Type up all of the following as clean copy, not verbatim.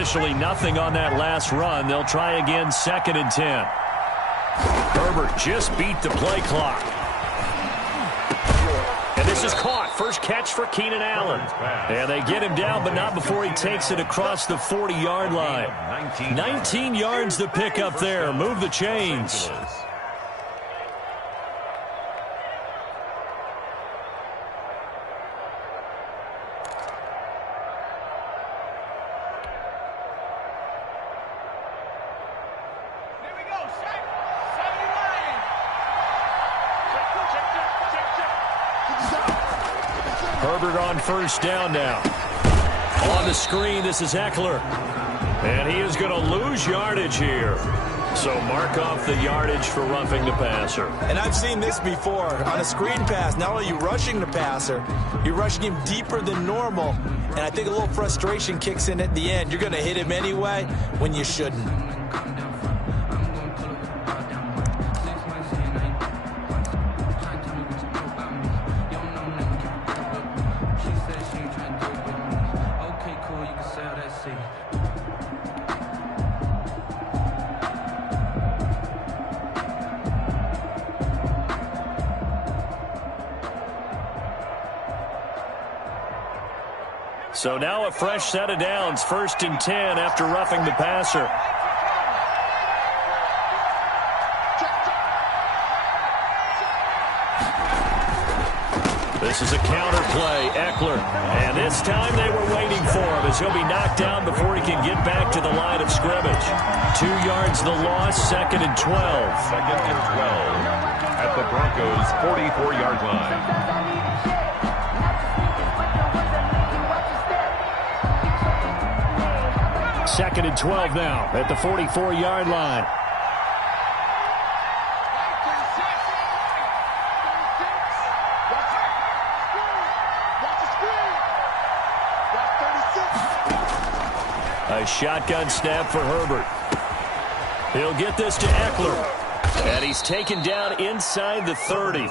officially nothing on that last run. They'll try again 2nd and 10. Herbert just beat the play clock. And this is caught. First catch for Keenan Allen. And they get him down, but not before he takes it across the 40-yard line. 19 yards to pick up there. Move the chains. Herbert on first down now. On the screen, this is Eckler. And he is going to lose yardage here. So mark off the yardage for roughing the passer. And I've seen this before. On a screen pass, not only are you rushing the passer, you're rushing him deeper than normal. And I think a little frustration kicks in at the end. You're going to hit him anyway when you shouldn't. So now a fresh set of downs, 1st and 10 after roughing the passer. This is a counter play, Eckler. And this time they were waiting for him as he'll be knocked down before he can get back to the line of scrimmage. 2 yards the loss, 2nd and 12. 2nd and 12 at the Broncos' 44-yard line. Second and 12 now at the 44-yard line. A shotgun snap for Herbert. He'll get this to Eckler. And he's taken down inside the 30.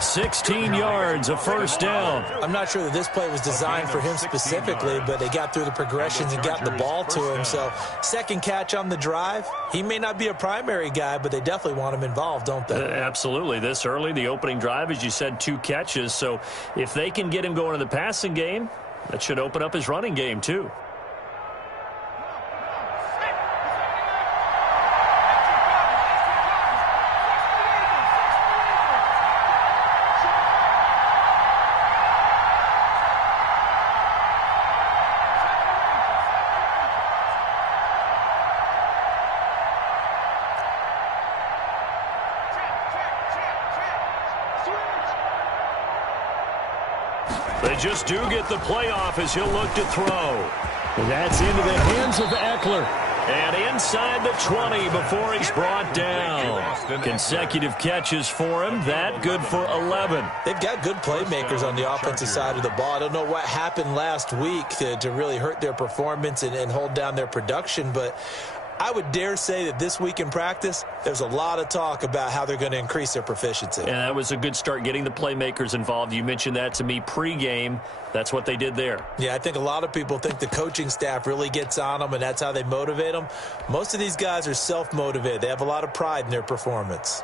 16 yards, a first down. I'm not sure that this play was designed for him specifically, but they got through the progressions and got the ball to him. So, second catch on the drive. He may not be a primary guy, but they definitely want him involved, don't they? Absolutely. This early, the opening drive, as you said, 2 catches. So, if they can get him going in the passing game, that should open up his running game, too. They just do get the playoff as he'll look to throw. That's into the hands of Eckler. And inside the 20 before he's brought down. Consecutive catches for him. That good for 11. They've got good playmakers on the offensive side of the ball. I don't know what happened last week to really hurt their performance and hold down their production, but I would dare say that this week in practice, there's a lot of talk about how they're going to increase their proficiency. And that was a good start, getting the playmakers involved. You mentioned that to me pregame. That's what they did there. Yeah, I think a lot of people think the coaching staff really gets on them, and that's how they motivate them. Most of these guys are self-motivated. They have a lot of pride in their performance.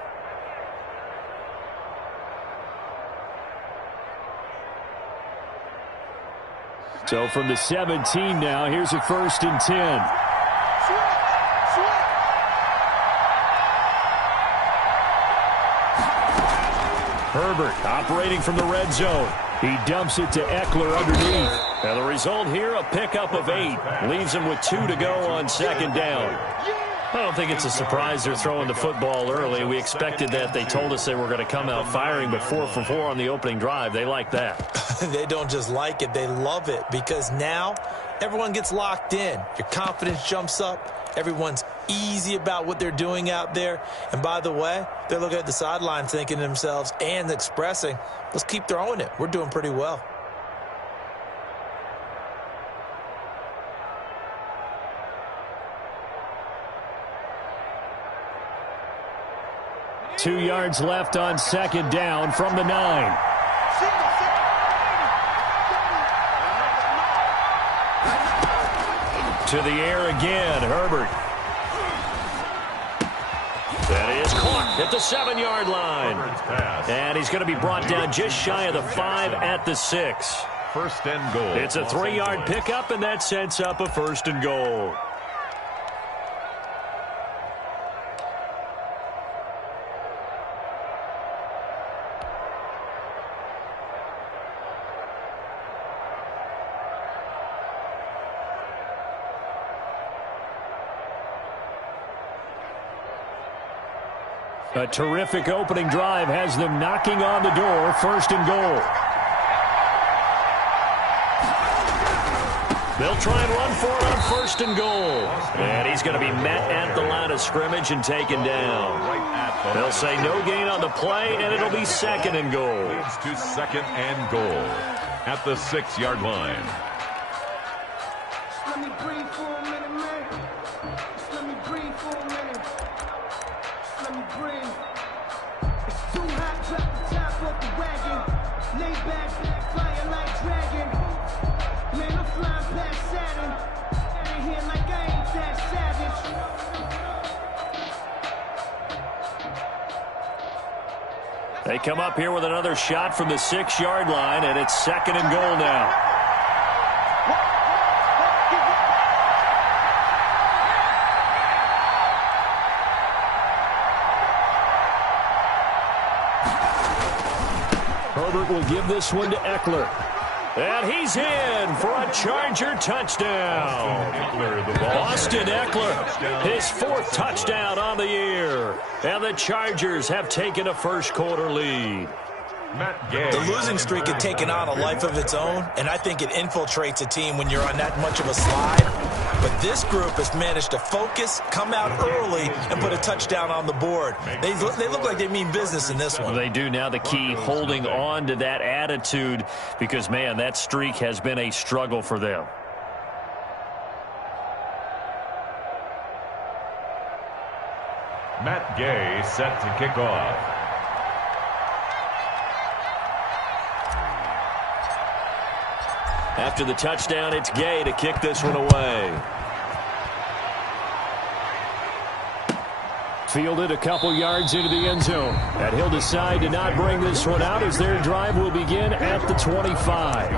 So from the 17 now, here's a 1st and 10. Herbert operating from the red zone. He dumps it to Eckler underneath. And the result here, a pickup of 8. Leaves him with 2 to go on 2nd down. I don't think it's a surprise they're throwing the football early. We expected that. They told us they were going to come out firing, but 4 for 4 on the opening drive. They like that. They don't just like it. They love it because now everyone gets locked in. Your confidence jumps up. Everyone's easy about what they're doing out there. And by the way, they're looking at the sideline thinking to themselves and expressing, let's keep throwing it. We're doing pretty well. Two yards left on 2nd down from the 9. To the air again, Herbert. That is caught at the 7-yard line. And he's going to be brought down just shy of the 5 at the 6. First and goal. It's a 3-yard pickup, and that sets up a first and goal. A terrific opening drive has them knocking on the door. First and goal. They'll try and run for it on first and goal. And he's going to be met at the line of scrimmage and taken down. They'll say no gain on the play, and it'll be second and goal. Leads to second and goal at the 6-yard line. Let me breathe for a minute, man. Just let me breathe for a minute. Just let me breathe. It's too hot, drop the top off the wagon. Lay back, flying like dragon. Man, I'm flying past Saturn. Out of here like I ain't that savage. They come up here with another shot from the 6-yard line, and it's second and goal now. Herbert will give this one to Eckler. And he's in for a Charger touchdown. Austin Eckler, his 4th touchdown on the year. And the Chargers have taken a first-quarter lead. The losing streak had taken on a life of its own, and I think it infiltrates a team when you're on that much of a slide. But this group has managed to focus, come out early, and put a touchdown on the board. They look like they mean business in this one. They do. Now the key, holding on to that attitude, because, man, that streak has been a struggle for them. Matt Gay set to kick off. After the touchdown, it's Gay to kick this one away. Fielded a couple yards into the end zone. And he'll decide to not bring this one out as their drive will begin at the 25.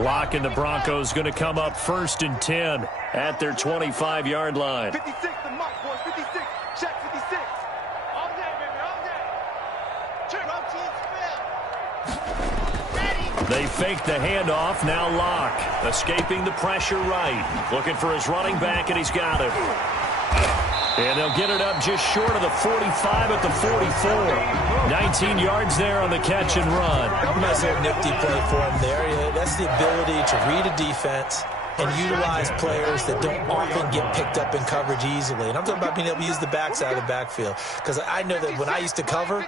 Lock and the Broncos going to come up first and 10 at their 25-yard line. 56, the mark, boys. 56. Check 56. All day, baby. All day. Check. Ready. They fake the handoff. Now Lock escaping the pressure right. Looking for his running back, and he's got it. And they'll get it up just short of the 45 at the 44. 19 yards there on the catch and run. Nice little nifty play for him there. Yeah, that's the ability to read a defense and utilize players that don't often get picked up in coverage easily. And I'm talking about being able to use the backs out of the backfield. Because I know that when I used to cover,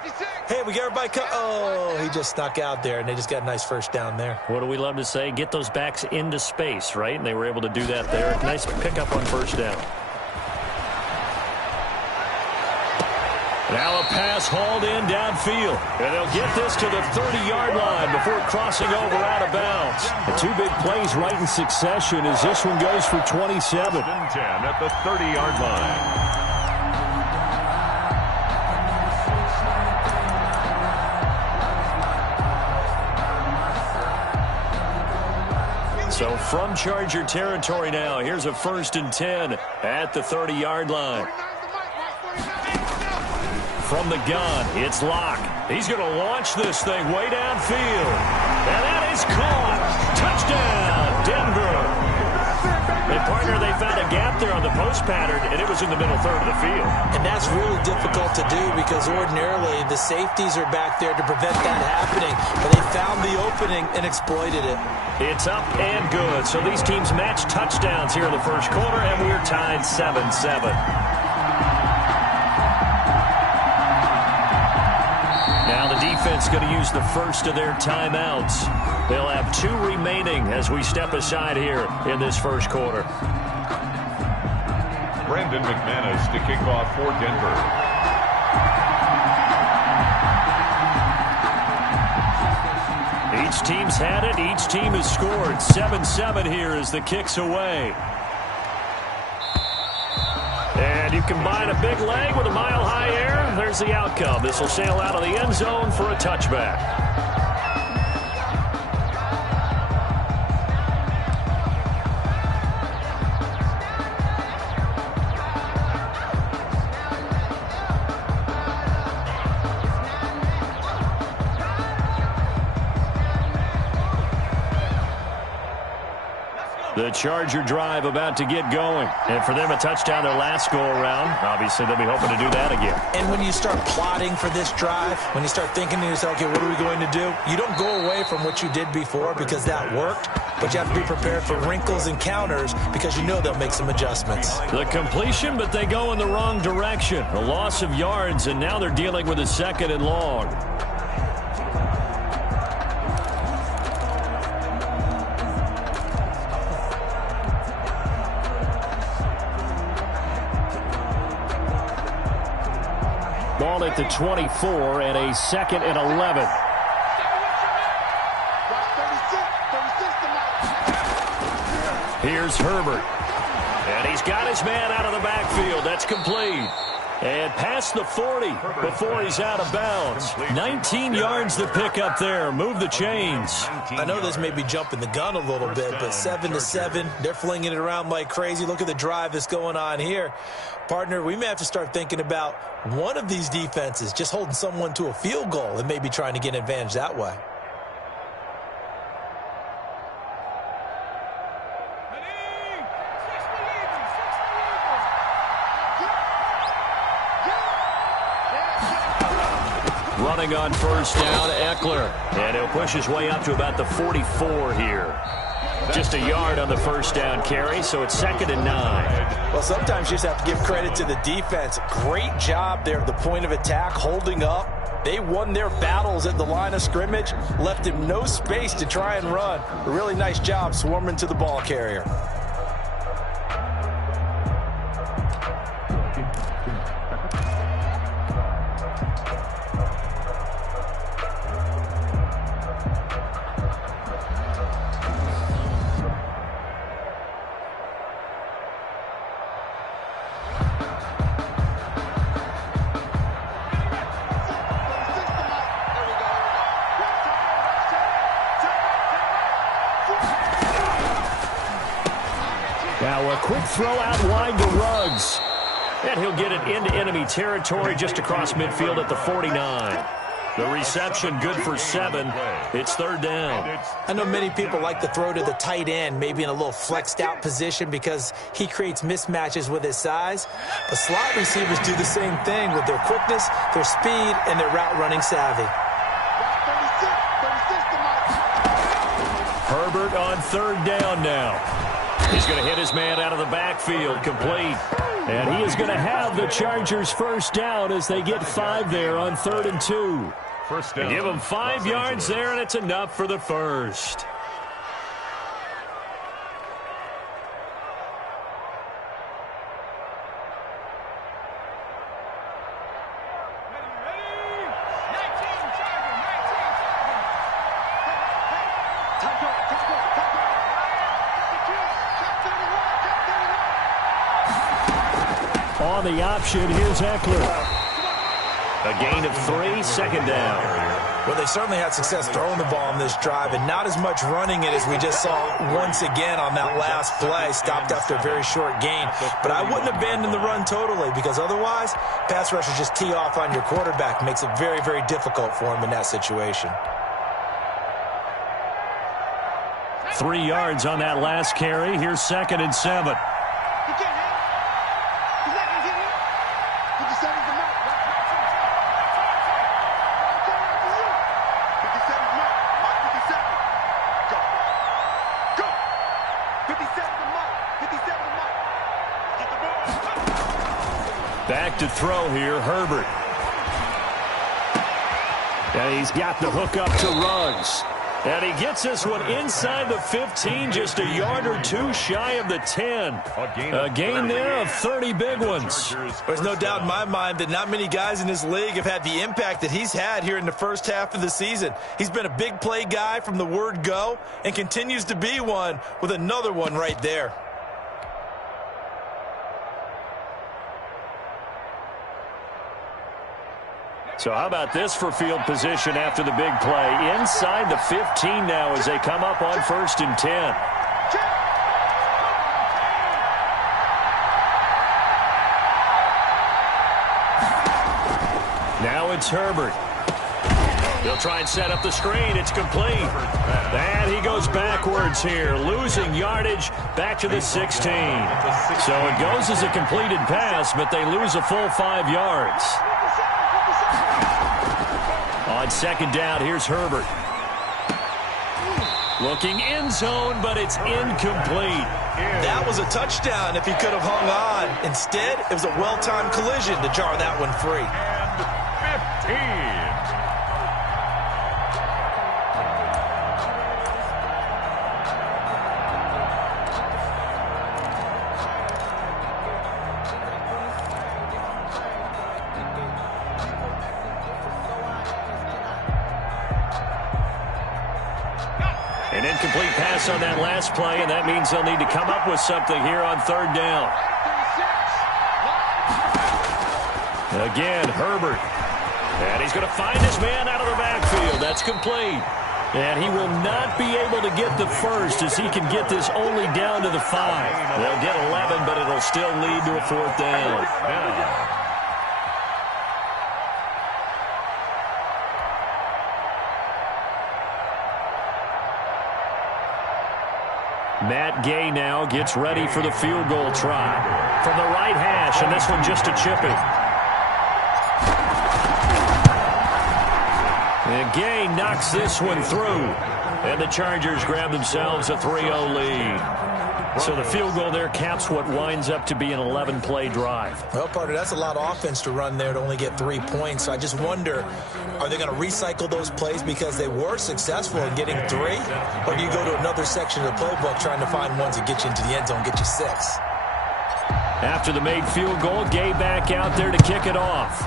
hey, we got everybody oh, he just snuck out there, and they just got a nice first down there. What do we love to say? Get those backs into space, right? And they were able to do that there. Nice pickup on first down. Now a pass hauled in downfield. And they'll get this to the 30-yard line before crossing over out of bounds. The two big plays right in succession as this one goes for 27. 10 at the 30-yard line. So from Charger territory now, here's a first and 10 at the 30-yard line. From the gun, it's Lock. He's going to launch this thing way downfield. And that is caught. Touchdown, Denver. They partner, they found a gap there on the post pattern, and it was in the middle third of the field. And that's really difficult to do because ordinarily the safeties are back there to prevent that happening. But they found the opening and exploited it. It's up and good. So these teams match touchdowns here in the first quarter, and we're tied 7-7. defense going to use the first of their timeouts. They'll have 2 remaining as we step aside here in this first quarter. Brandon McManus to kick off for Denver. Each team's had it. Each team has scored. 7-7 here as the kick's away. And you combine a big leg with a mile-high air. There's the outcome. This will sail out of the end zone for a touchback. The Charger drive about to get going. And for them, a touchdown their last go-around. Obviously, they'll be hoping to do that again. And when you start plotting for this drive, when you start thinking to yourself, okay, what are we going to do? You don't go away from what you did before because that worked, but you have to be prepared for wrinkles and counters because you know they'll make some adjustments. The completion, but they go in the wrong direction. A loss of yards, and now they're dealing with a 2nd and long. Ball at the 24 and a 2nd and 11. Here's Herbert. And he's got his man out of the backfield. That's complete. And past the 40 before he's out of bounds. 19 yards to pick up there. Move the chains. I know this may be jumping the gun a little bit, but 7-7, they're flinging it around like crazy. Look at the drive that's going on here. Partner, we may have to start thinking about one of these defenses just holding someone to a field goal and maybe trying to get an advantage that way. Running on first down, Eckler. And he'll push his way up to about the 44 here. Just a yard on the first down carry, so it's 2nd and 9. Well, sometimes you just have to give credit to the defense. Great job there at the point of attack, holding up. They won their battles at the line of scrimmage, left him no space to try and run. A really nice job swarming to the ball carrier. Now a quick throw out wide to Ruggs. And he'll get it into enemy territory just across midfield at the 49. The reception good for 7. It's 3rd down. I know many people like to throw to the tight end, maybe in a little flexed out position because he creates mismatches with his size. But slot receivers do the same thing with their quickness, their speed, and their route running savvy. Herbert on 3rd down now. He's going to hit his man out of the backfield, complete. And he is going to have the Chargers first down as they get 5 there on 3rd and 2. First down. Give him 5 yards there, and it's enough for the first. On the option, here's Eckler. A gain of 3, 2nd down. Well, they certainly had success throwing the ball on this drive, and not as much running it as we just saw once again on that last play. Stopped after a very short gain. But I wouldn't abandon the run totally, because otherwise, pass rushers just tee off on your quarterback. Makes it very, very difficult for him in that situation. 3 yards on that last carry. Here's 2nd and 7. Back to throw here, Herbert. And he's got the hook up to Ruggs. And he gets this one inside the 15, just a yard or two shy of the 10. A gain there of 30 big ones. There's no doubt in my mind that not many guys in this league have had the impact that he's had here in the first half of the season. He's been a big play guy from the word go and continues to be one with another one right there. So how about this for field position after the big play? Inside the 15 now as they come up on 1st and 10. Now it's Herbert. He'll try and set up the screen. It's complete. And he goes backwards here, losing yardage back to the 16. So it goes as a completed pass, but they lose a full 5 yards. On 2nd down, here's Herbert. Looking end zone, but it's incomplete. That was a touchdown if he could have hung on. Instead, it was a well-timed collision to jar that one free. And 15. An incomplete pass on that last play, and that means they'll need to come up with something here on 3rd down. Again, Herbert. And he's going to find his man out of the backfield. That's complete. And he will not be able to get the first as he can get this only down to the 5. They'll get 11, but it'll still lead to a 4th down. Matt Gay now gets ready for the field goal try. From the right hash, and this one just a chipping. And Gay knocks this one through. And the Chargers grab themselves a 3-0 lead. So the field goal there caps what winds up to be an 11-play drive. Well, partner, that's a lot of offense to run there to only get 3 points. So I just wonder, are they going to recycle those plays because they were successful in getting 3? Or do you go to another section of the playbook trying to find ones that get you into the end zone, get you 6? After the made field goal, Gay back out there to kick it off.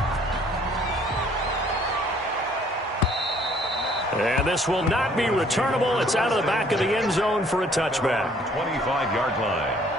And this will not be returnable. It's out of the back of the end zone for a touchback. 25-yard line.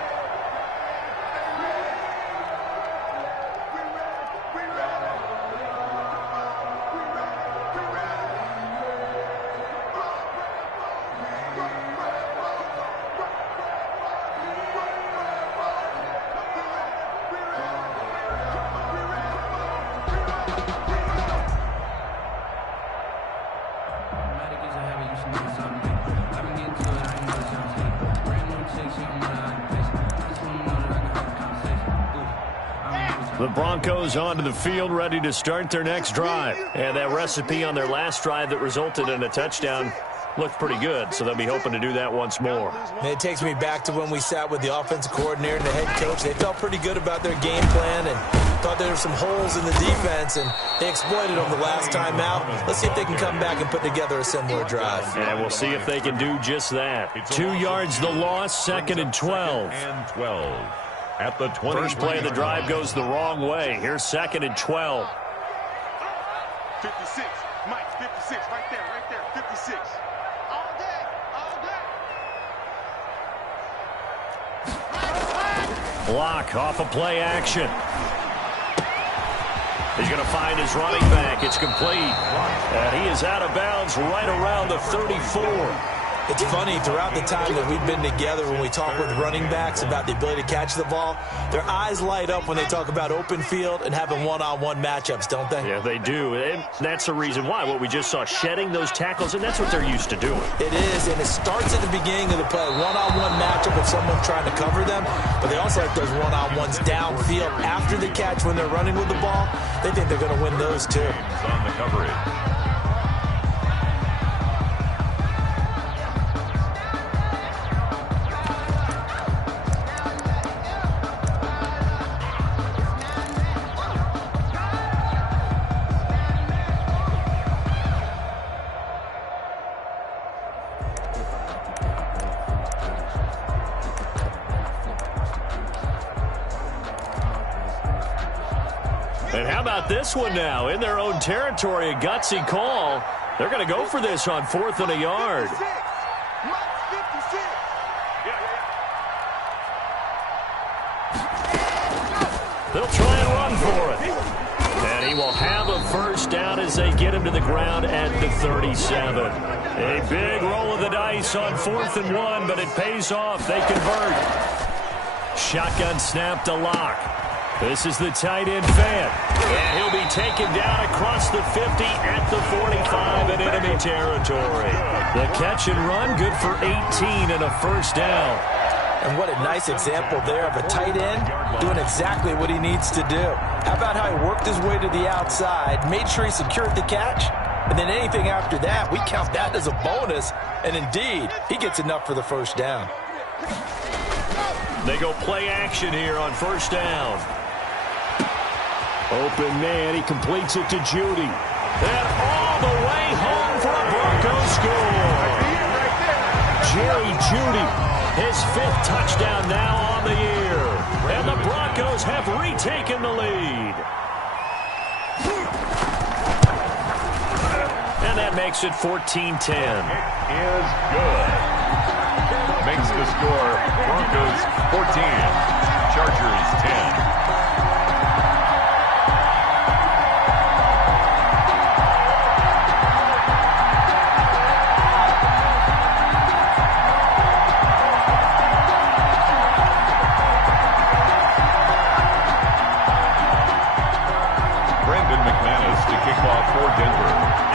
The Broncos onto the field, ready to start their next drive. And that recipe on their last drive that resulted in a touchdown looked pretty good, so they'll be hoping to do that once more. And it takes me back to when we sat with the offensive coordinator and the head coach. They felt pretty good about their game plan and thought there were some holes in the defense, and they exploited them the last time out. Let's see if they can come back and put together a similar drive. And we'll see if they can do just that. 2 yards the loss, 2nd and 12. And 12. At the 20. First play of the drive goes the wrong way. Here's 2nd and 12. 56, Mike, 56, right there, 56. All day, all day. Block off of play action. He's going to find his running back. It's complete. And he is out of bounds right around the 34. It's funny, throughout the time that we've been together, when we talk with running backs about the ability to catch the ball, their eyes light up when they talk about open field and having one-on-one matchups, don't they? Yeah, they do. And that's the reason why. What we just saw, shedding those tackles, and that's what they're used to doing. It is, and it starts at the beginning of the play. One-on-one matchup with someone trying to cover them, but they also like those one-on-ones downfield after the catch when they're running with the ball. They think they're going to win those, too. On the coverage. And how about this one now? In their own territory, a gutsy call. They're going to go for this on 4th and a yard. They'll try and run for it. And he will have a first down as they get him to the ground at the 37. A big roll of the dice on 4th and 1, but it pays off. They convert. Shotgun snap to Lock. This is the tight end fan. And he'll be taken down across the 50 at the 45 in enemy territory. The catch and run, good for 18 and a first down. And what a nice example there of a tight end doing exactly what he needs to do. How about how he worked his way to the outside, made sure he secured the catch, and then anything after that, we count that as a bonus. And indeed, he gets enough for the first down. They go play action here on first down. Open man, he completes it to Judy. And all the way home for a Broncos score. Jerry Judy, his 5th touchdown now on the year. And the Broncos have retaken the lead. And that makes it 14-10. Is good. Makes the score Broncos 14, Chargers 10.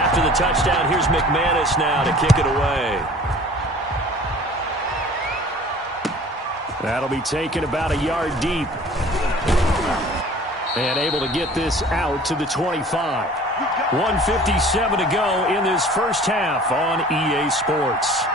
After the touchdown, here's McManus now to kick it away. That'll be taken about a yard deep. And able to get this out to the 25. 1:57 to go in this first half on EA Sports.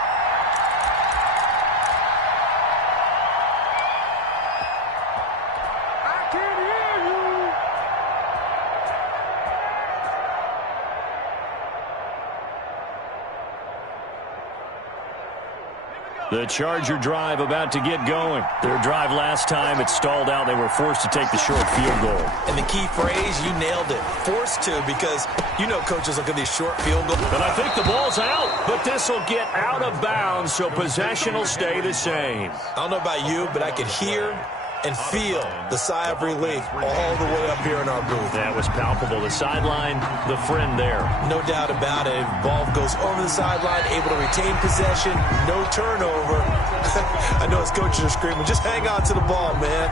The Charger drive about to get going. Their drive last time, it stalled out. They were forced to take the short field goal. And the key phrase, you nailed it. Forced to, because you know coaches look at these short field goals. But I think the ball's out. But this will get out of bounds, so possession will stay the same. I don't know about you, but I could hear and feel the sigh of relief all the way up here in our booth. That was palpable. The sideline, the friend there. No doubt about it. Ball goes over the sideline, able to retain possession, no turnover. I know his coaches are screaming, just hang on to the ball, man.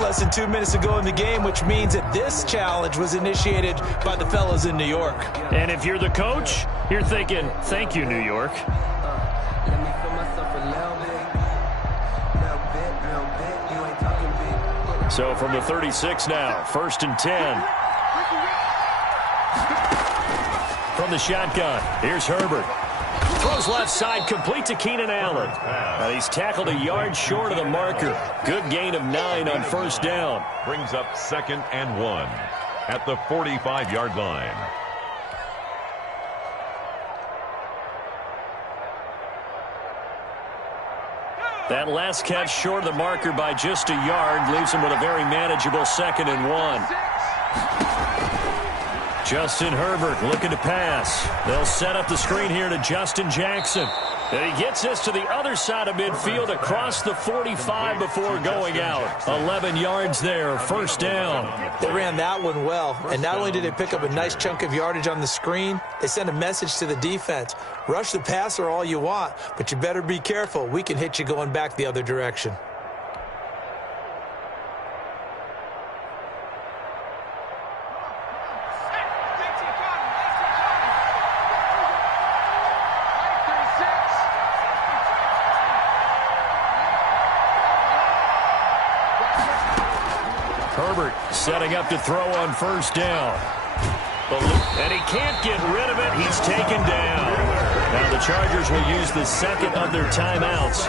Less than 2 minutes to go in the game, which means that this challenge was initiated by the fellas in New York. And if you're the coach, you're thinking, thank you, New York. So from the 36 now, 1st and 10. From the shotgun, here's Herbert. Throws left side, complete to Keenan Allen. And he's tackled a yard short of the marker. Good gain of 9 on first down. Brings up 2nd and 1 at the 45-yard line. That last catch short of the marker by just a yard leaves him with a very manageable 2nd and 1. Justin Herbert looking to pass. They'll set up the screen here to Justin Jackson. And he gets this to the other side of midfield across the 45 before going out. 11 yards there, first down. They ran that one well. And not only did they pick up a nice chunk of yardage on the screen, they sent a message to the defense. Rush the passer all you want, but you better be careful. We can hit you going back the other direction. Herbert setting up to throw on first down. And he can't get rid of it. He's taken down. Now the Chargers will use the second of their timeouts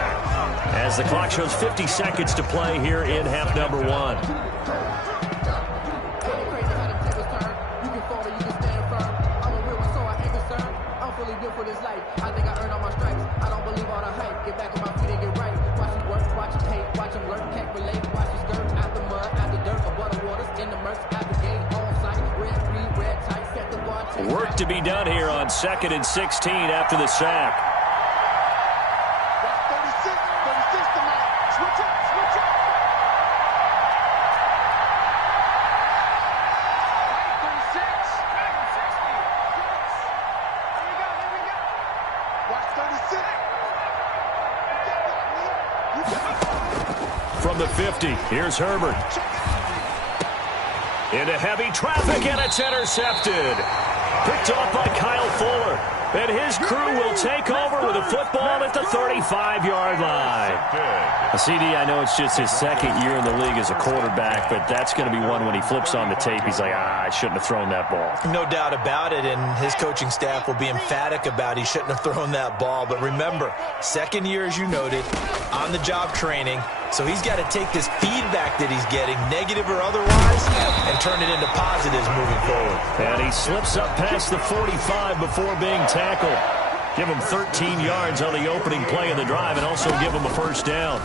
as the clock shows 50 seconds to play here in half number 1. For this life, I think I earned all my stripes. I don't Work to be done here on 2nd and 16 after the sack. 36 tonight. Switch up. From the 50, here's Herbert. Into heavy traffic, and it's intercepted. Picked off by Kyle Fuller. And his crew will take over with a football at the 35-yard line. CD, I know it's just his second year in the league as a quarterback, but that's going to be one when he flips on the tape, he's like, I shouldn't have thrown that ball. No doubt about it, and his coaching staff will be emphatic about he shouldn't have thrown that ball. But remember, second year, as you noted, on-the-job training, so he's got to take this feedback that he's getting, negative or otherwise, and turn it into positives moving forward. And he slips up past the 45 before being tackled. Give him 13 yards on the opening play of the drive and also give him a first down.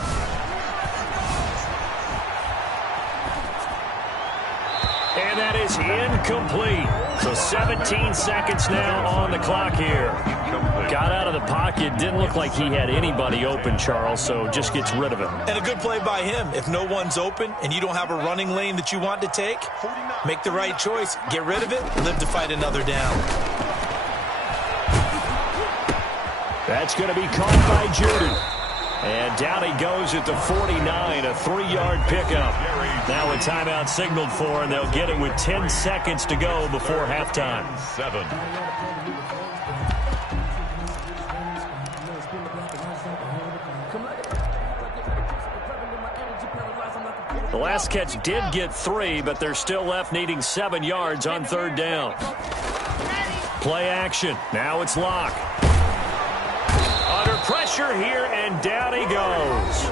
And that is incomplete. So 17 seconds now on the clock here. Got out of the pocket. Didn't look like he had anybody open, Charles, so just gets rid of it. And a good play by him. If no one's open and you don't have a running lane that you want to take, make the right choice. Get rid of it. Live to fight another down. That's going to be caught by Judy. And down he goes at the 49, a 3-yard pickup. Now a timeout signaled for, and they'll get it with 10 seconds to go before halftime. 7. The last catch did get 3, but they're still left needing 7 yards on 3rd down. Play action. Now it's Locke. Under pressure here, and down he goes.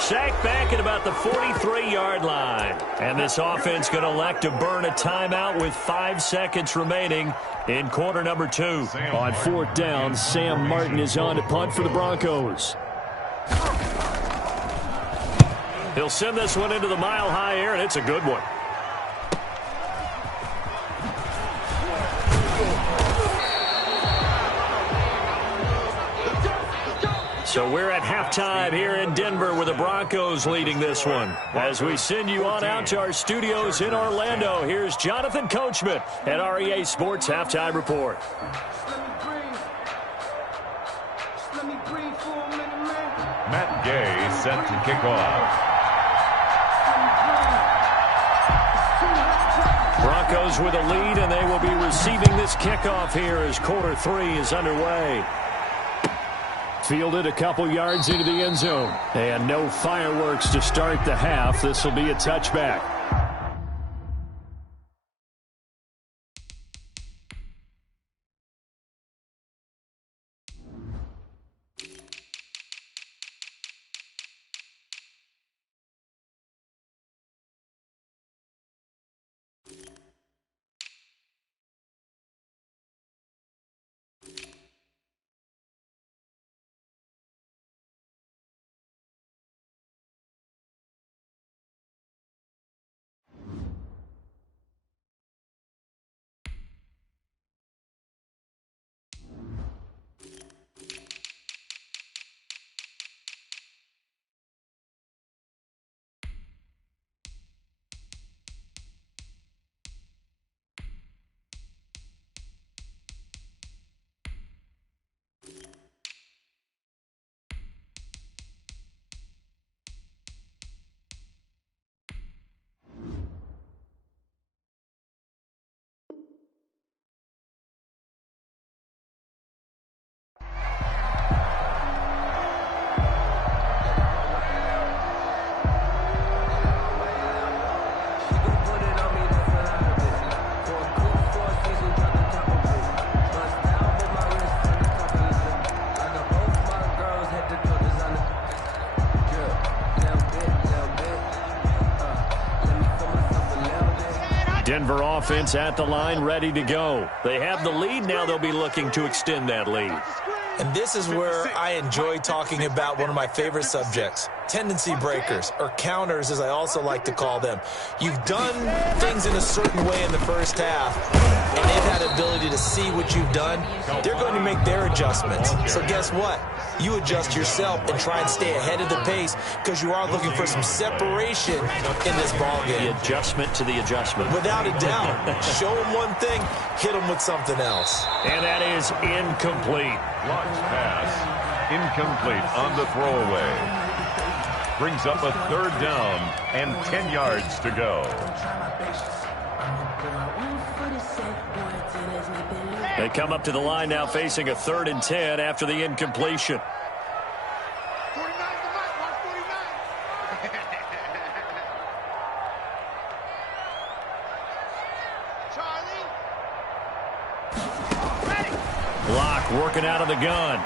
Sacked back at about the 43-yard line. And this offense going to elect to burn a timeout with 5 seconds remaining in quarter number 2. On 4th down, Sam Martin is on to punt for the Broncos. He'll send this one into the mile-high air, and it's a good one. So we're at halftime here in Denver with the Broncos leading this one. As we send you on out to our studios in Orlando, here's Jonathan Coachman at REA Sports Halftime Report. Matt Gay set to kick off. Broncos with a lead, and they will be receiving this kickoff here as quarter 3 is underway. Fielded a couple yards into the end zone. And no fireworks to start the half. This will be a touchback. Denver offense at the line, ready to go. They have the lead. Now they'll be looking to extend that lead. And this is where I enjoy talking about one of my favorite subjects, tendency breakers, or counters as I also like to call them. You've done things in a certain way in the first half, and they've had the ability to see what you've done. They're going to make their adjustments. So guess what? You adjust yourself and try and stay ahead of the pace because you are looking for some separation in this ballgame. The adjustment to the adjustment. Without a doubt. Show them one thing, hit them with something else. And that is incomplete. Launch pass. Incomplete on the throwaway. Brings up a 3rd down and 10 yards to go. They come up to the line now facing a 3rd and 10 after the incompletion. 49 to Mike. Watch 49. Charlie. Ready. Block working out of the gun.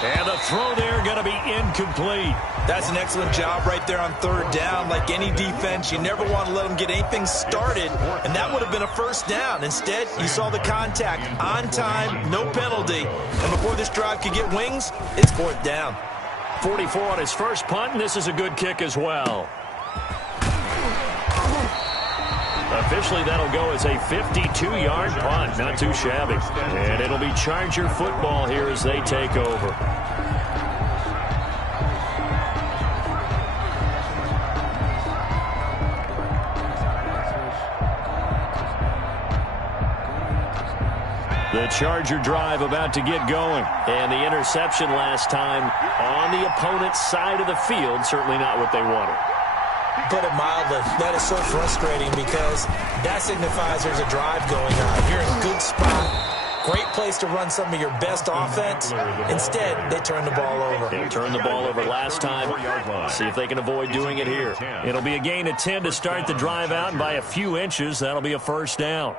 And the throw there going to be incomplete. That's an excellent job right there on 3rd down. Like any defense, you never want to let them get anything started, and that would have been a 1st down. Instead, you saw the contact on time, no penalty, and before this drive could get wings, it's 4th down. 44 on his first punt, and this is a good kick as well. Officially, that'll go as a 52-yard punt. Not too shabby. And it'll be Charger football here as they take over. The Charger drive about to get going. And the interception last time on the opponent's side of the field, certainly not what they wanted. Put it mildly, that is so frustrating because that signifies there's a drive going on. You're in a good spot. Great place to run some of your best offense. Instead, they turn the ball over. They turned the ball over last time. See if they can avoid doing it here. It'll be a gain of 10 to start the drive out, and by a few inches, that'll be a 1st down.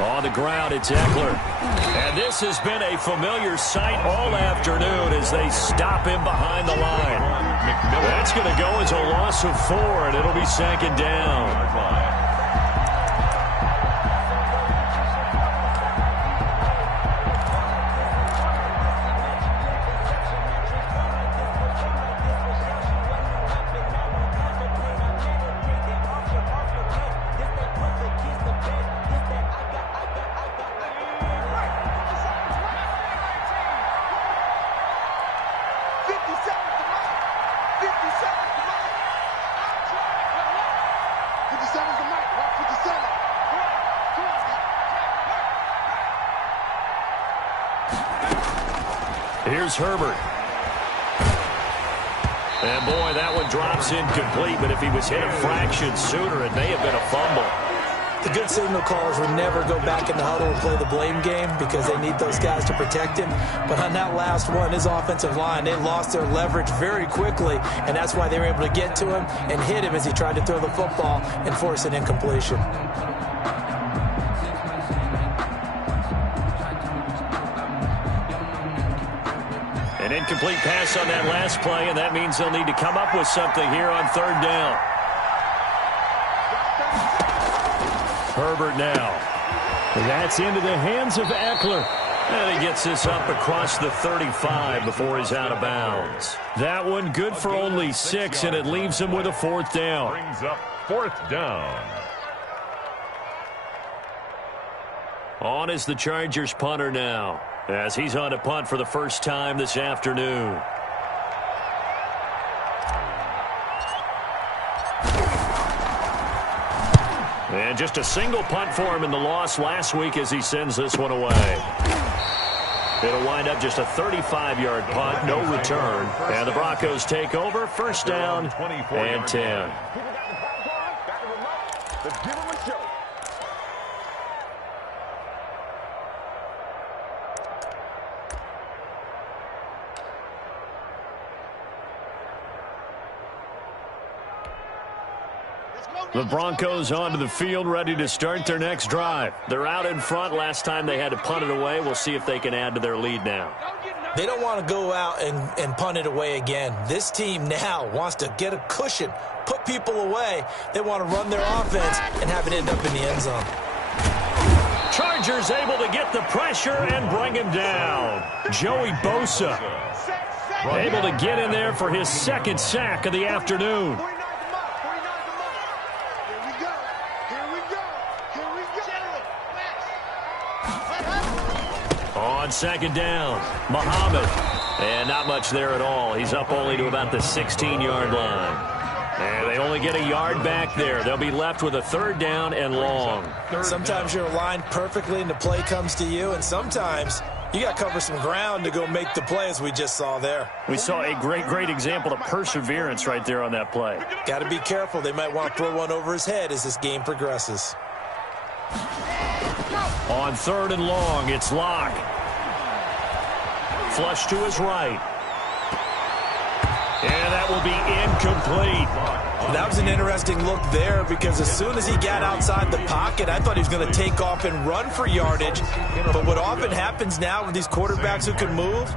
On the ground, it's Eckler. And this has been a familiar sight all afternoon as they stop him behind the line. That's going to go as a loss of 4, and it'll be 2nd down. Here's Herbert. And boy, that one drops incomplete, but if he was hit a fraction sooner, it may have been a fumble. The good signal callers would never go back in the huddle and play the blame game because they need those guys to protect him. But on that last one, his offensive line, they lost their leverage very quickly, and that's why they were able to get to him and hit him as he tried to throw the football and force an incompletion. An incomplete pass on that last play, and that means they'll need to come up with something here on 3rd down. Herbert now. That's into the hands of Eckler. And he gets this up across the 35 before he's out of bounds. That one good for only 6, and it leaves him with a 4th down. Brings up 4th down. On is the Chargers punter now, as he's on a punt for the first time this afternoon. And just a single punt for him in the loss last week as he sends this one away. It'll wind up just a 35-yard punt, no return. And the Broncos take over, 1st down and 10. The Broncos onto the field, ready to start their next drive. They're out in front. Last time they had to punt it away. We'll see if they can add to their lead now. They don't want to go out and punt it away again. This team now wants to get a cushion, put people away. They want to run their offense and have it end up in the end zone. Chargers able to get the pressure and bring him down. Joey Bosa able to get in there for his second sack of the afternoon. On second down, Muhammad. And not much there at all. He's up only to about the 16-yard line. And they only get a yard back there. They'll be left with a third down and long. Sometimes you're aligned perfectly and the play comes to you, and sometimes you got to cover some ground to go make the play, as we just saw there. We saw a great example of perseverance right there on that play. Got to be careful. They might want to throw one over his head as this game progresses. On third and long, it's Locke. Flush to his right. And that will be incomplete. That was an interesting look there, because as soon as he got outside the pocket, I thought he was going to take off and run for yardage. But what often happens now with these quarterbacks who can move,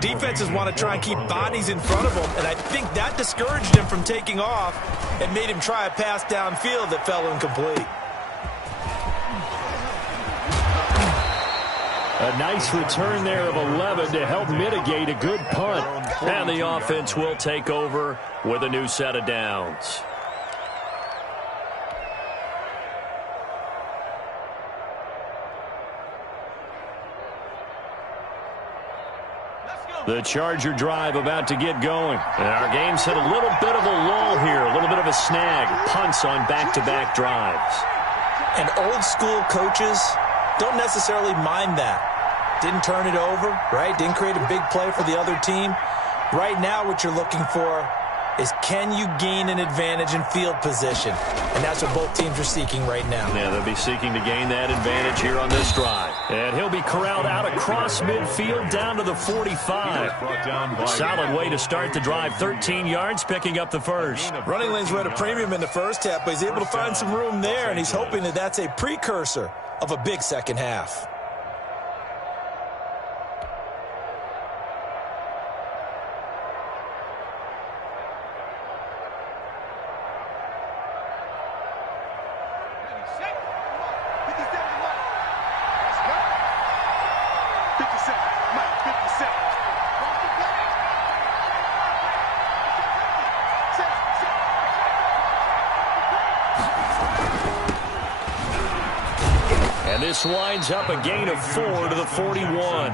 defenses want to try and keep bodies in front of them, and I think that discouraged him from taking off and made him try a pass downfield that fell incomplete. A nice return there of 11 to help mitigate a good punt. And the offense will take over with a new set of downs. The Charger drive about to get going. And our game's hit a little bit of a lull here, a little bit of a snag. Punts on back-to-back drives. And old school coaches don't necessarily mind that. Didn't turn it over, right? Didn't create a big play for the other team. Right now what you're looking for is, can you gain an advantage in field position? And that's what both teams are seeking right now. Yeah, they'll be seeking to gain that advantage here on this drive. And he'll be corralled out across midfield down to the 45. Solid way to start the drive. 13 yards, picking up the first. Running lanes were at a premium in the first half, but he's able to find some room there, and he's hoping that that's a precursor of a big second half. And this winds up a gain of 4 to the 41.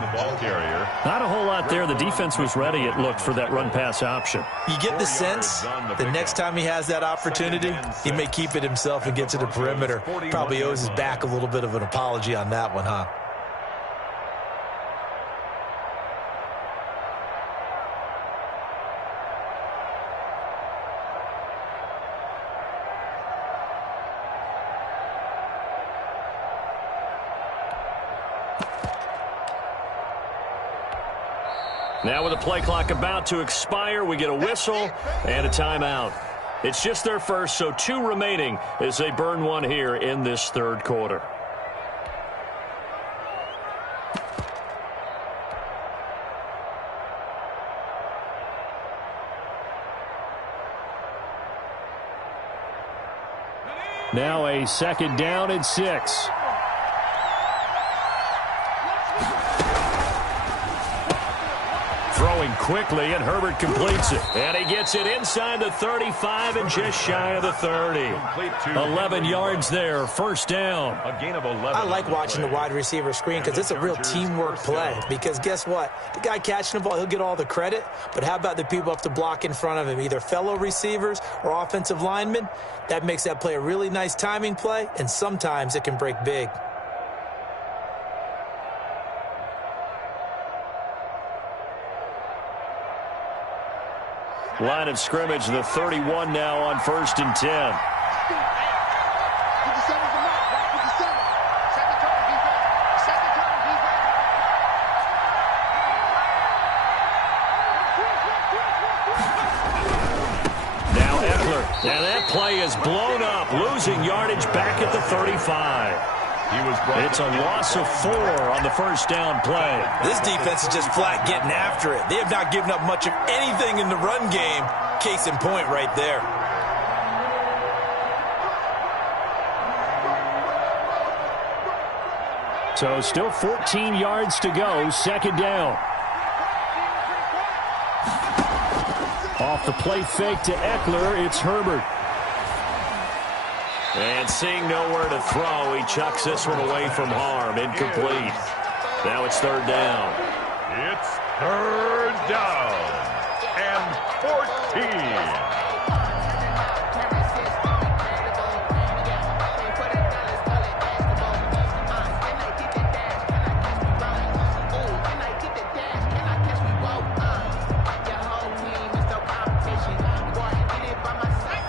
Not a whole lot there. The defense was ready, it looked, for that run-pass option. You get the sense the next time he has that opportunity, he may keep it himself and get to the perimeter. Probably owes his back a little bit of an apology on that one, huh? Now with the play clock about to expire, we get a whistle and a timeout. It's just their first, so 2 remaining as they burn one here in this third quarter. Now a second down and 6. Throwing quickly, and Herbert completes it. And he gets it inside the 35 and just shy of the 30. 11 yards there, first down. A gain of 11. I like watching the wide receiver screen because it's a real teamwork play. Because guess what? The guy catching the ball, he'll get all the credit. But how about the people up to block in front of him, either fellow receivers or offensive linemen? That makes that play a really nice timing play, and sometimes it can break big. Line of scrimmage, the 31 now on 1st and 10. Now Eckler And that play is blown up, losing yardage back at the 35. It's a loss of 4 on the first down play. This defense is just flat getting after it. They have not given up much of anything in the run game. Case in point right there. So still 14 yards to go, second down. Off the play fake to Eckler, it's Herbert. And seeing nowhere to throw, he chucks this one away from harm. Incomplete. Now it's third down. It's third down and 14.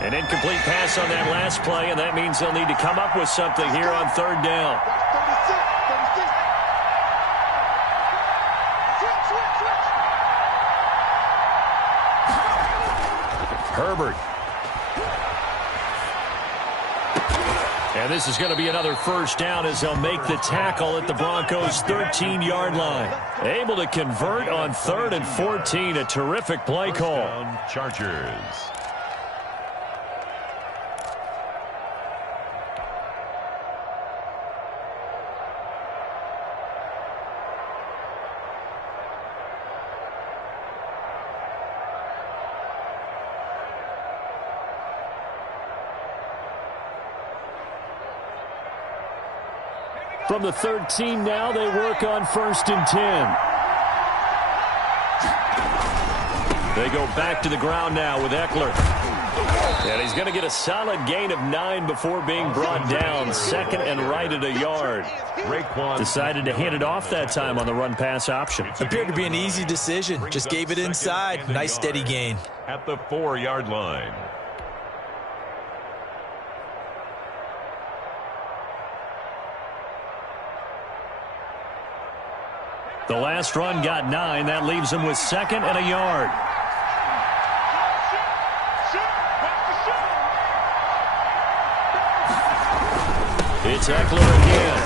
An incomplete pass on that last play, and that means they'll need to come up with something here on third down. Herbert. And this is going to be another first down as they'll make the tackle at the Broncos' 13-yard line. Able to convert on 3rd and 14. A terrific play call. Chargers. From the 13 now, they work on 1st and 10. They go back to the ground now with Eckler. And he's going to get a solid gain of 9 before being brought down. 2nd and right at a yard. Decided to hand it off that time on the run-pass option. Appeared to be an easy decision. Just gave it inside. Nice steady gain. At the 4-yard line. The last run got 9. That leaves him with 2nd and a yard. It's Eckler again.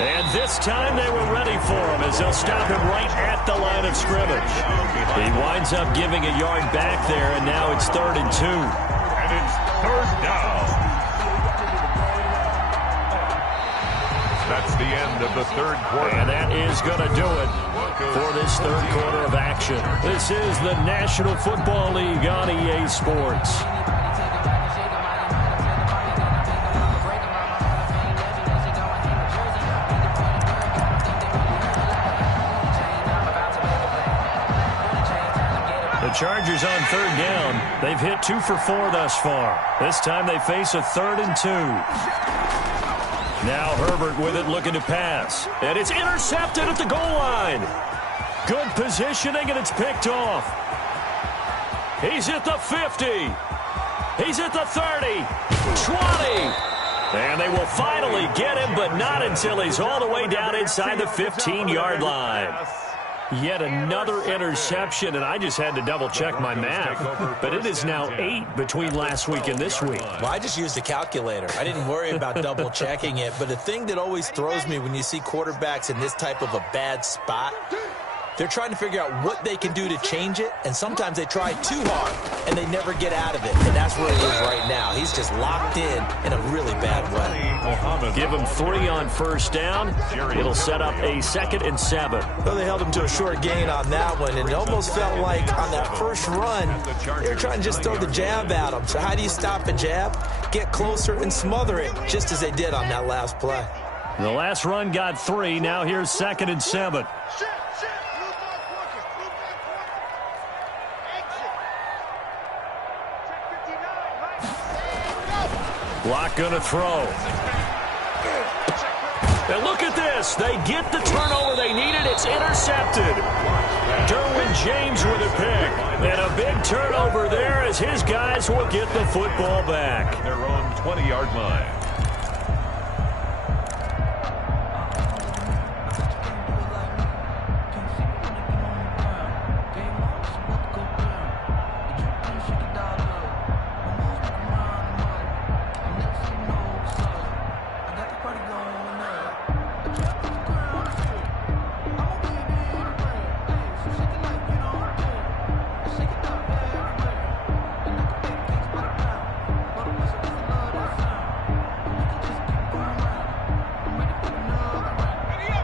And this time they were ready for him as they'll stop him right at the line of scrimmage. He winds up giving a yard back there, and now it's 3rd and 2. And it's third down. That's the end of the third quarter. And that is going to do it for this third quarter of action. This is the National Football League on EA Sports. The Chargers on third down. They've hit 2 for 4 thus far. This time they face a 3rd and 2. Now Herbert with it, looking to pass. And it's intercepted at the goal line. Good positioning, and it's picked off. He's at the 50. He's at the 30. 20. And they will finally get him, but not until he's all the way down inside the 15-yard line. Yet another interception, and I just had to double-check my math. But it is now 8 between last week and this week. Well, I just used a calculator. I didn't worry about double-checking it. But the thing that always throws me when you see quarterbacks in this type of a bad spot, they're trying to figure out what they can do to change it, and sometimes they try too hard, and they never get out of it. And that's where he is right now. He's just locked in a really bad way. Give him 3 on first down. It'll set up a 2nd and 7. Well, they held him to a short gain on that one, and it almost felt like on that first run, they were trying to just throw the jab at him. So how do you stop a jab? Get closer and smother it, just as they did on that last play. The last run got 3. Now here's 2nd and 7. Block going to throw. And look at this. They get the turnover they needed. It's intercepted. Derwin James with a pick. And a big turnover there as his guys will get the football back. Their own 20-yard line.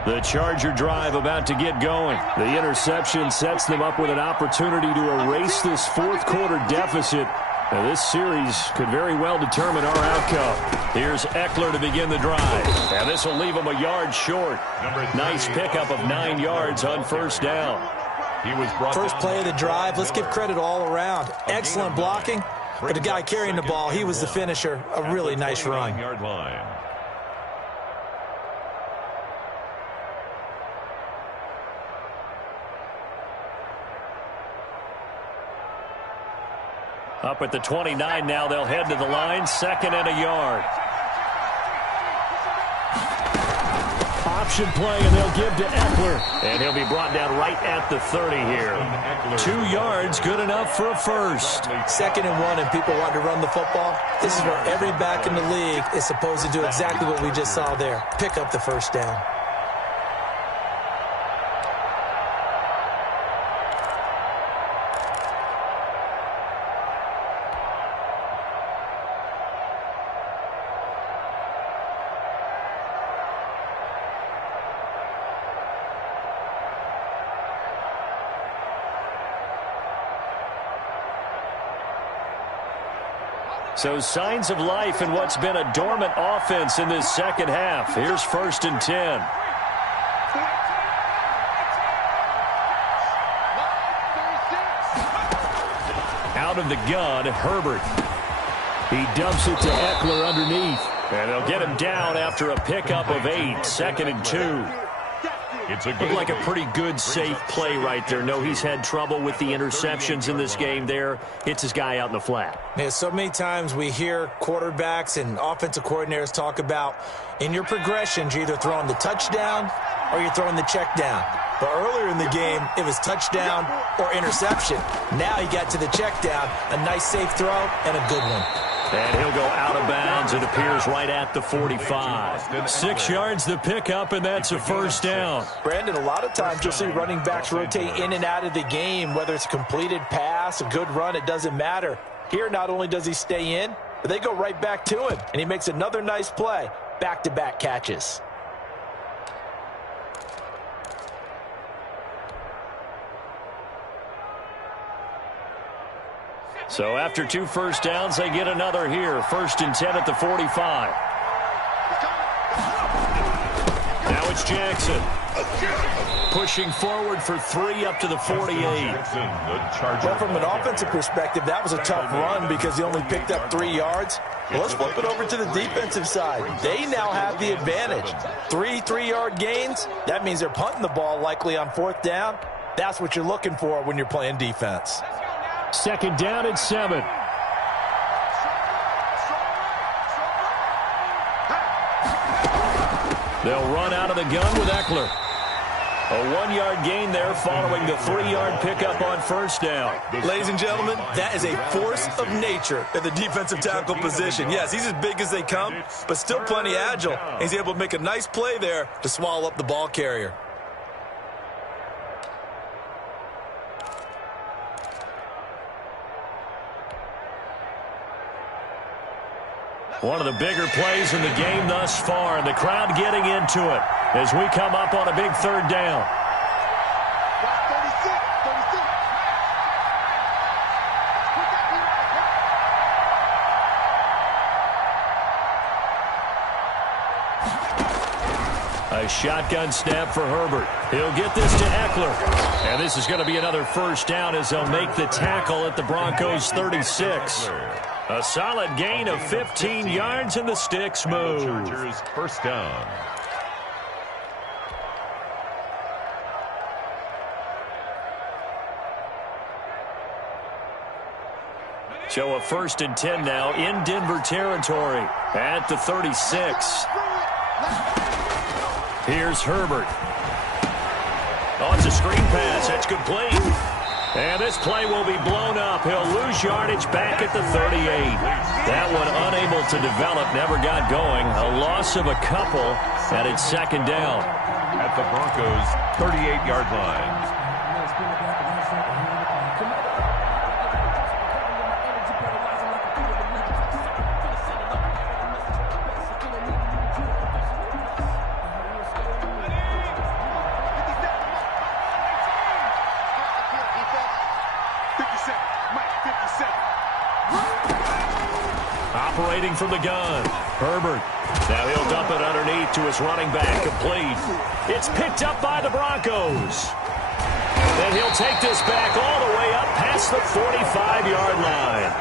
The Charger drive about to get going. The interception sets them up with an opportunity to erase this fourth quarter deficit. Now, this series could very well determine our outcome. Here's Eckler to begin the drive. And this will leave him a yard short. Nice pickup of 9 yards on first down. First play of the drive, let's give credit all around. Excellent blocking, but the guy carrying the ball, he was the finisher. A really nice run. Up at the 29 now, they'll head to the line, 2nd and a yard. Option play, and they'll give to Eckler. And he'll be brought down right at the 30 here. 2 yards, good enough for a first. 2nd and 1, and people want to run the football. This is where every back in the league is supposed to do exactly what we just saw there. Pick up the first down. So signs of life in what's been a dormant offense in this second half. Here's 1st and 10. Out of the gun, Herbert. He dumps it to Eckler underneath. And they'll get him down after a pickup of 8. 2nd and 2. Looked like a pretty good, safe play right there. No, he's had trouble with the interceptions in this game there. Hits his guy out in the flat. Yeah, so many times we hear quarterbacks and offensive coordinators talk about in your progressions, you're either throwing the touchdown or you're throwing the check down. But earlier in the game, it was touchdown or interception. Now he got to the check down, a nice safe throw and a good one. And he'll go out of bounds. It appears right at the 45. 6 yards the pickup, and that's a first down. Brandon, a lot of times you'll see running backs rotate in and out of the game, whether it's a completed pass, a good run, it doesn't matter. Here, not only does he stay in, but they go right back to him, and he makes another nice play. Back-to-back catches. So after 2 first downs, they get another here. 1st and 10 at the 45. Now it's Jackson. Pushing forward for 3 up to the 48. Well, from an offensive perspective, that was a tough run because he only picked up 3 yards. Well, let's flip it over to the defensive side. They now have the advantage. 3 3-yard gains. That means they're punting the ball likely on 4th down. That's what you're looking for when you're playing defense. 2nd down and 7. They'll run out of the gun with Eckler. A 1-yard gain there following the 3-yard pickup on first down. Ladies and gentlemen, that is a force of nature at the defensive tackle position. Yes, he's as big as they come, but still plenty agile. He's able to make a nice play there to swallow up the ball carrier. One of the bigger plays in the game thus far, and the crowd getting into it as we come up on a big 3rd down. A shotgun snap for Herbert. He'll get this to Eckler. And this is going to be another first down as they'll make the tackle at the Broncos' 36. A solid gain of 15 yards, and the sticks move. Chargers first down. So a 1st and 10 now in Denver territory at the 36. Here's Herbert. Oh, it's a screen pass. That's complete. And this play will be blown up. He'll lose yardage back at the 38. That one unable to develop, never got going. A loss of a couple, and it's 2nd down. At the Broncos' 38-yard line. Operating from the gun, Herbert. Now he'll dump it underneath to his running back, complete. It's picked up by the Broncos. And he'll take this back all the way up past the 45-yard line.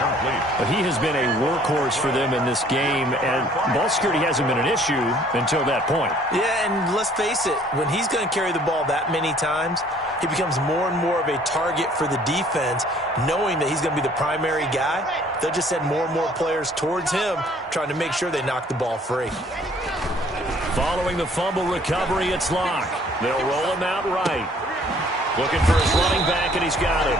But he has been a workhorse for them in this game, and ball security hasn't been an issue until that point. Yeah, and let's face it, when he's going to carry the ball that many times, he becomes more and more of a target for the defense, knowing that he's going to be the primary guy. They'll just send more and more players towards him, trying to make sure they knock the ball free. Following the fumble recovery, it's Locke. They'll roll him out right. Looking for his running back, and he's got it.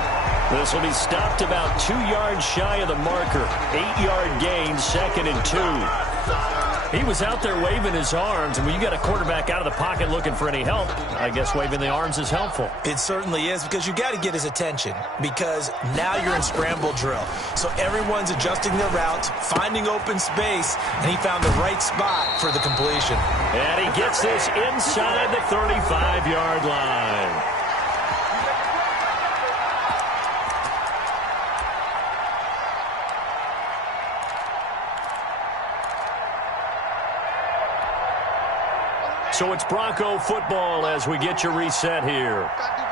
This will be stopped about 2 yards shy of the marker. 8-yard gain, 2nd and 2. He was out there waving his arms, and when you got a quarterback out of the pocket looking for any help, I guess waving the arms is helpful. It certainly is, because you got to get his attention, because now you're in scramble drill. So everyone's adjusting their routes, finding open space, and he found the right spot for the completion. And he gets this inside the 35-yard line. So it's Bronco football as we get you reset here.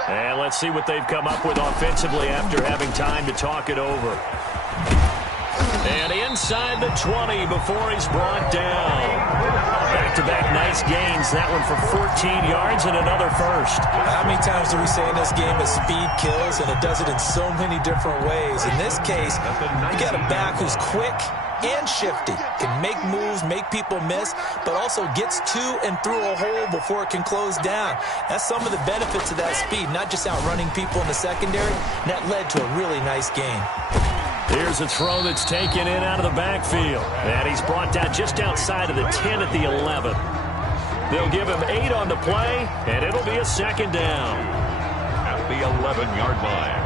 And let's see what they've come up with offensively after having time to talk it over. And inside the 20 before he's brought down. Back-to-back nice gains. That one for 14 yards and another first. How many times do we say in this game that speed kills, and it does it in so many different ways? In this case, you got a back who's quick and shifty, can make moves, make people miss, but also gets to and through a hole before it can close down. That's some of the benefits of that speed, not just outrunning people in the secondary. And that led to a really nice game. Here's a throw that's taken in out of the backfield. And he's brought down just outside of the 10 at the 11. They'll give him 8 on the play, and it'll be a 2nd down. At the 11-yard line.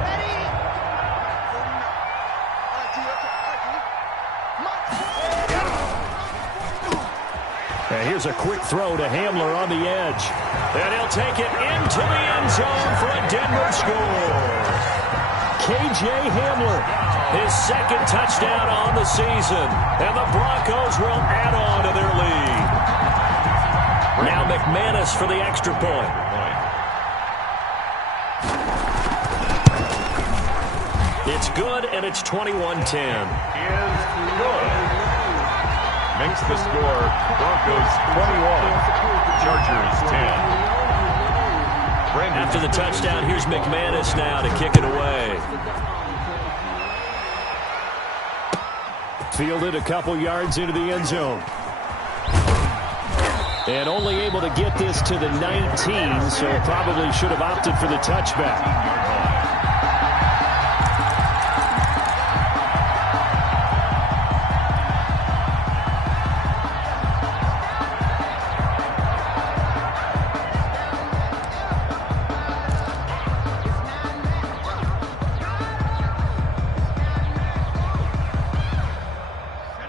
And here's a quick throw to Hamler on the edge. And he'll take it into the end zone for a Denver score. K.J. Hamler, his 2nd touchdown on the season. And the Broncos will add on to their lead. Now McManus for the extra point. It's good, and it's 21-10. Is good. Makes the score Broncos 21, Chargers 10. After the touchdown, here's McManus now to kick it away. Fielded a couple yards into the end zone. And only able to get this to the 19, so probably should have opted for the touchback.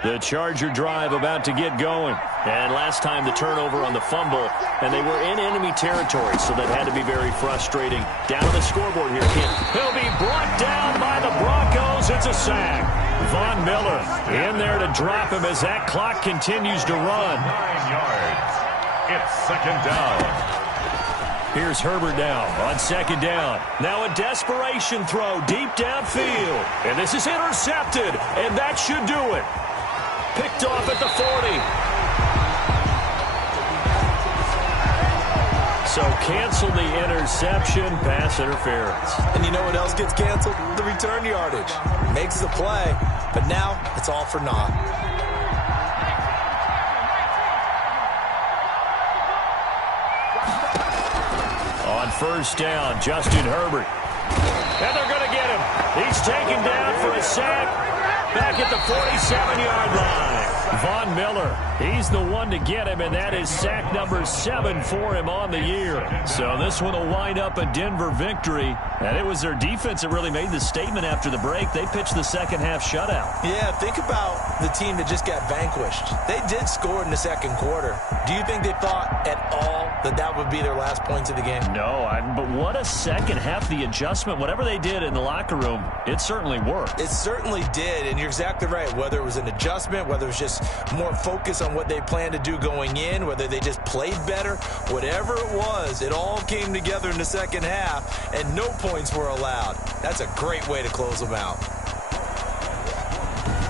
The Charger drive about to get going. And last time the turnover on the fumble, and they were in enemy territory, so that had to be very frustrating. Down on the scoreboard here, Kent. He'll be brought down by the Broncos. It's a sack. Von Miller in there to drop him as that clock continues to run. 9 yards. It's 2nd down. Here's Herbert now on 2nd down. Now a desperation throw deep downfield. And this is intercepted, and that should do it. Picked off at the 40. So cancel the interception, pass interference. And you know what else gets canceled? The return yardage. Makes the play, but now it's all for naught. On 1st down, Justin Herbert. And they're going to get him. He's taken down for a sack back at the 47-yard line. Von Miller, he's the one to get him, and that is sack number 7 for him on the year. So this one will wind up a Denver victory, and it was their defense that really made the statement after the break. They pitched the second half shutout. Yeah, think about the team that just got vanquished. They did score in the second quarter. Do you think they thought at all that that would be their last points of the game? No, but what a second half. The adjustment, whatever they did in the locker room, it certainly worked. It certainly did, and you're exactly right. Whether it was an adjustment, whether it was just more focus on what they planned to do going in, whether they just played better, whatever it was, it all came together in the second half, and no points were allowed. That's a great way to close them out.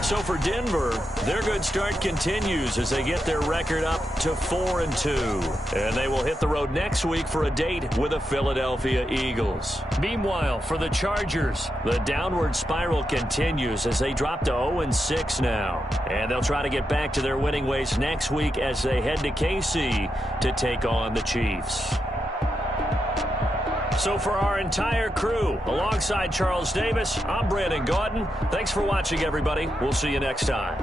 So for Denver, their good start continues as they get their record up to 4-2. And they will hit the road next week for a date with the Philadelphia Eagles. Meanwhile, for the Chargers, the downward spiral continues as they drop to 0-6 now. And they'll try to get back to their winning ways next week as they head to KC to take on the Chiefs. So for our entire crew, alongside Charles Davis, I'm Brandon Gaudin. Thanks for watching, everybody. We'll see you next time.